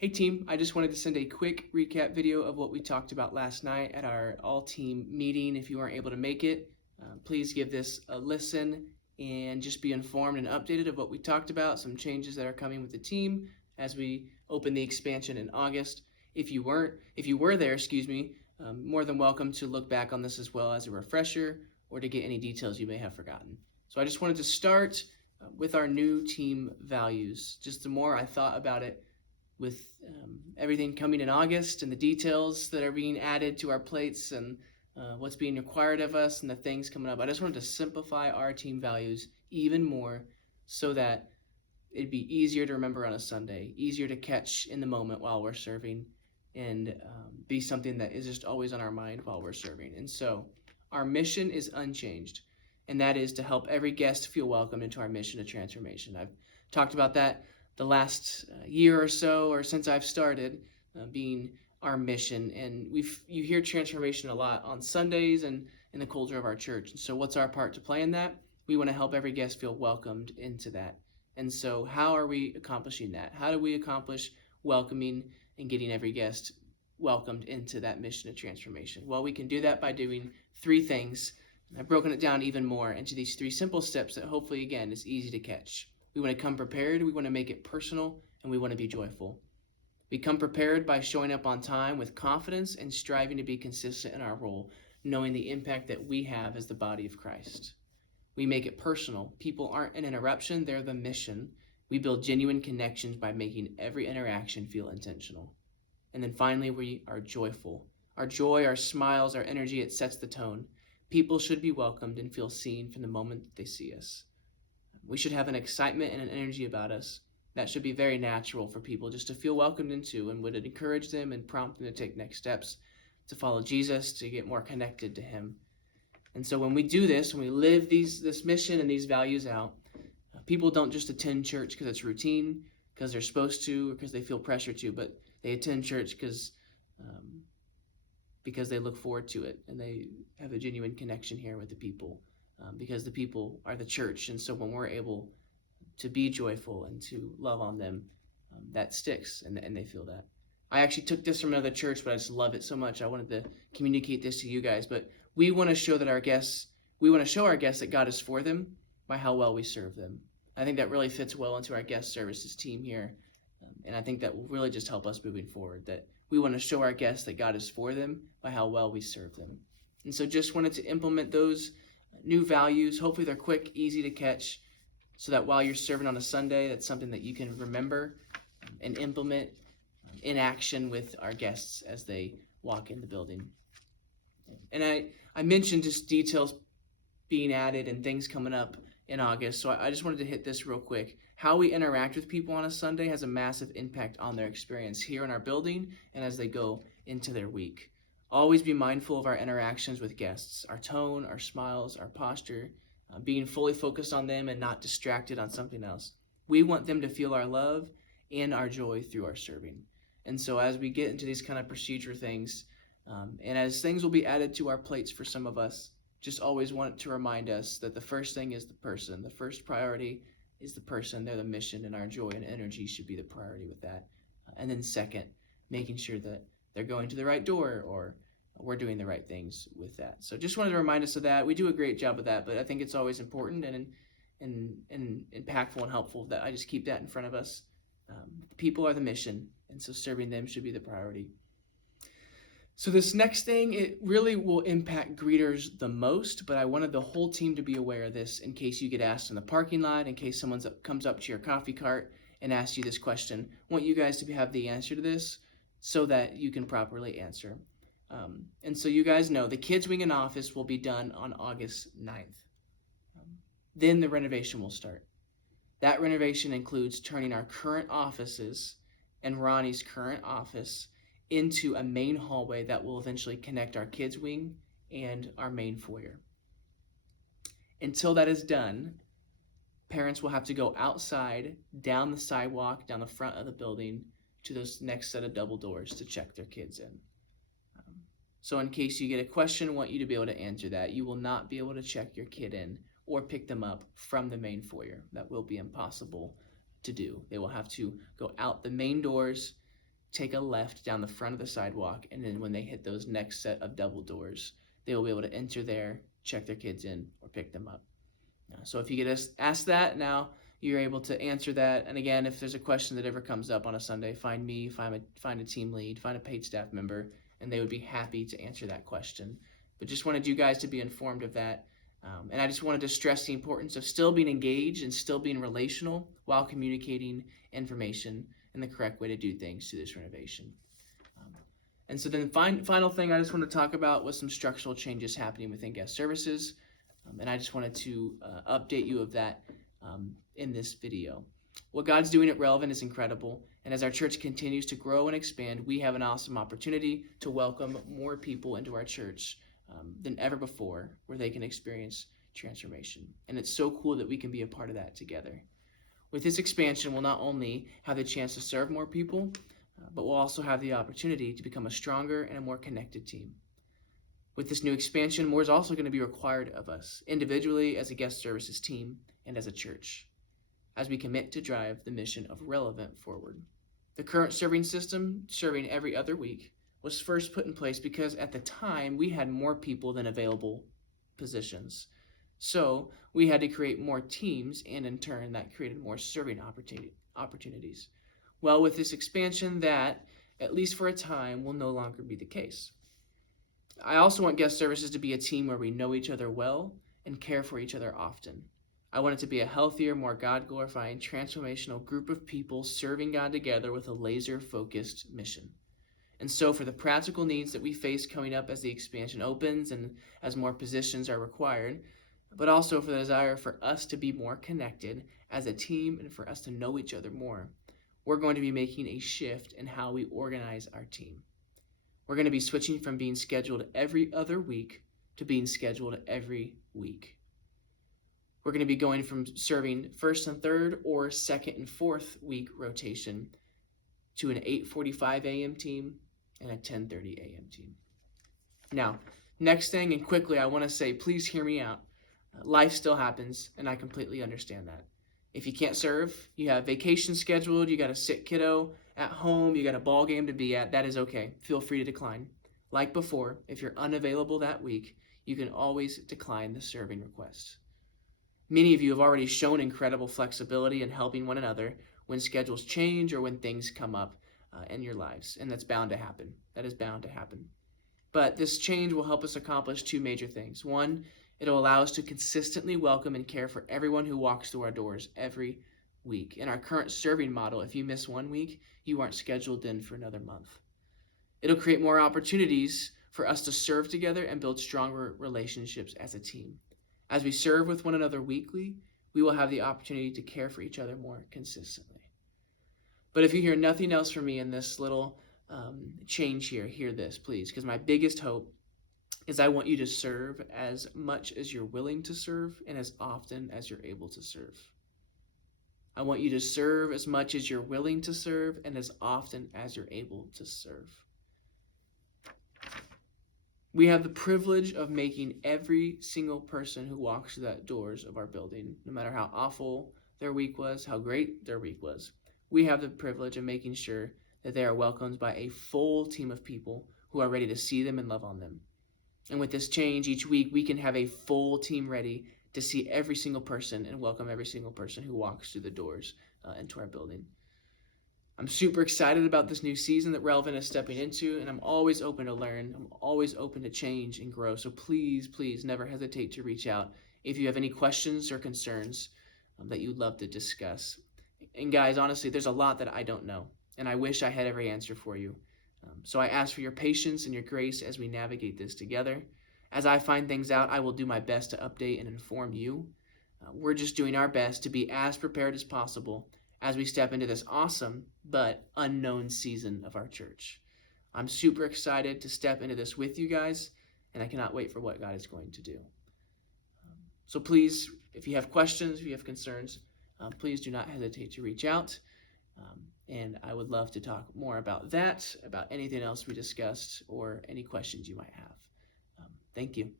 Hey team, I just wanted to send a quick recap video of what we talked about last night at our all-team meeting. If you weren't able to make it, please give this a listen and just be informed and updated of what we talked about, some changes that are coming with the team as we open the expansion in August. If you were there, more than welcome to look back on this as well as a refresher or to get any details you may have forgotten. So I just wanted to start with our new team values. Just the more I thought about it, with everything coming in August and the details that are being added to our plates and what's being required of us and the things coming up. I just wanted to simplify our team values even more so that it'd be easier to remember on a Sunday, easier to catch in the moment while we're serving, and be something that is just always on our mind while we're serving. And so our mission is unchanged, and that is to help every guest feel welcome into our mission of transformation. I've talked about that the last year or so, or since I've started, being our mission. And you hear transformation a lot on Sundays and in the culture of our church. And so what's our part to play in that? We want to help every guest feel welcomed into that. And so how are we accomplishing that? How do we accomplish welcoming and getting every guest welcomed into that mission of transformation? Well, we can do that by doing three things. I've broken it down even more into these three simple steps that hopefully, again, is easy to catch. We want to come prepared, we want to make it personal, and we want to be joyful. We come prepared by showing up on time with confidence and striving to be consistent in our role, knowing the impact that we have as the body of Christ. We make it personal. People aren't an interruption, they're the mission. We build genuine connections by making every interaction feel intentional. And then finally, we are joyful. Our joy, our smiles, our energy, it sets the tone. People should be welcomed and feel seen from the moment that they see us. We should have an excitement and an energy about us that should be very natural for people just to feel welcomed into, and would encourage them and prompt them to take next steps to follow Jesus, to get more connected to him. And so when we do this, when we live this mission and these values out, people don't just attend church because it's routine, because they're supposed to, or because they feel pressure to, but they attend church because they look forward to it and they have a genuine connection here with the people. Because the people are the church. And so when we're able to be joyful and to love on them, that sticks, and they feel that. I actually took this from another church, but I just love it so much. I wanted to communicate this to you guys. But we want to show our guests that God is for them by how well we serve them. I think that really fits well into our guest services team here. And I think that will really just help us moving forward, that we want to show our guests that God is for them by how well we serve them. And so just wanted to implement those new values. Hopefully they're quick, easy to catch, so that while you're serving on a Sunday, that's something that you can remember and implement in action with our guests as they walk in the building. And I mentioned just details being added and things coming up in August, so I just wanted to hit this real quick. How we interact with people on a Sunday has a massive impact on their experience here in our building and as they go into their week. Always be mindful of our interactions with guests, our tone, our smiles, our posture, being fully focused on them and not distracted on something else. We want them to feel our love and our joy through our serving. And so as we get into these kind of procedure things, and as things will be added to our plates for some of us, just always want to remind us that the first thing is the person. The first priority is the person. They're the mission, and our joy and energy should be the priority with that. And then second, making sure that they're going to the right door, or we're doing the right things with that. So just wanted to remind us of that. We do a great job of that, but I think it's always important and impactful and helpful that I just keep that in front of us. People are the mission, and so serving them should be the priority. So this next thing, it really will impact greeters the most, but I wanted the whole team to be aware of this in case you get asked in the parking lot, in case someone comes up to your coffee cart and asks you this question. I want you guys to have the answer to this so that you can properly answer. And so you guys know the Kids Wing and Office will be done on August 9th. Then the renovation will start. That renovation includes turning our current offices and Ronnie's current office into a main hallway that will eventually connect our Kids Wing and our main foyer. Until that is done, parents will have to go outside, down the sidewalk, down the front of the building to those next set of double doors to check their kids in. So in case you get a question, I want you to be able to answer that. You will not be able to check your kid in or pick them up from the main foyer. That will be impossible to do. They will have to go out the main doors take a left down the front of the sidewalk, and then when they hit those next set of double doors, they will be able to enter there, check their kids in, or pick them up. So if you get asked that, now you're able to answer that. And again, if there's a question that ever comes up on a Sunday, find me, find a team lead, find a paid staff member, and they would be happy to answer that question. But just wanted you guys to be informed of that. And I just wanted to stress the importance of still being engaged and still being relational while communicating information and the correct way to do things through this renovation. And so then the final thing I just want to talk about was some structural changes happening within guest services. And I just wanted to update you of that in this video. What God's doing at Relevant is incredible. And as our church continues to grow and expand, we have an awesome opportunity to welcome more people into our church than ever before, where they can experience transformation. And it's so cool that we can be a part of that together. With this expansion, we'll not only have the chance to serve more people, but we'll also have the opportunity to become a stronger and a more connected team. With this new expansion, more is also going to be required of us, individually, as a guest services team, and as a church, as we commit to drive the mission of Relevant forward. The current serving system, serving every other week, was first put in place because at the time we had more people than available positions. So we had to create more teams, and in turn that created more serving opportunities. Well, with this expansion, that, at least for a time, will no longer be the case. I also want guest services to be a team where we know each other well and care for each other often. I want it to be a healthier, more God-glorifying, transformational group of people serving God together with a laser-focused mission. And so for the practical needs that we face coming up as the expansion opens and as more positions are required, but also for the desire for us to be more connected as a team and for us to know each other more, we're going to be making a shift in how we organize our team. We're going to be switching from being scheduled every other week to being scheduled every week. We're going to be going from serving first and third or second and fourth week rotation to an 8:45 a.m. team and a 10:30 a.m. team. Now, next thing, and quickly, I want to say, please hear me out. Life still happens, and I completely understand that. If you can't serve, you have vacation scheduled, you got a sick kiddo at home, you got a ball game to be at, that is okay. Feel free to decline. Like before, if you're unavailable that week, you can always decline the serving request. Many of you have already shown incredible flexibility in helping one another when schedules change or when things come up in your lives, and that's bound to happen. That is bound to happen. But this change will help us accomplish two major things. One, it'll allow us to consistently welcome and care for everyone who walks through our doors every week. In our current serving model, if you miss 1 week, you aren't scheduled in for another month. It'll create more opportunities for us to serve together and build stronger relationships as a team. As we serve with one another weekly, we will have the opportunity to care for each other more consistently. But if you hear nothing else from me in this little change here, hear this, please, because my biggest hope is I want you to serve as much as you're willing to serve and as often as you're able to serve. I want you to serve as much as you're willing to serve and as often as you're able to serve. We have the privilege of making every single person who walks through the doors of our building, no matter how awful their week was, how great their week was, we have the privilege of making sure that they are welcomed by a full team of people who are ready to see them and love on them. And with this change, each week we can have a full team ready to see every single person and welcome every single person who walks through the doors into our building. I'm super excited about this new season that Relevant is stepping into, and I'm always open to learn. I'm always open to change and grow. So please, please never hesitate to reach out if you have any questions or concerns that you'd love to discuss. And guys, honestly, there's a lot that I don't know, and I wish I had every answer for you. So I ask for your patience and your grace as we navigate this together. As I find things out, I will do my best to update and inform you. We're just doing our best to be as prepared as possible as we step into this awesome but unknown season of our church. I'm super excited to step into this with you guys, and I cannot wait for what God is going to do. So please, if you have questions, if you have concerns, please do not hesitate to reach out. And I would love to talk more about that, about anything else we discussed, or any questions you might have. Thank you.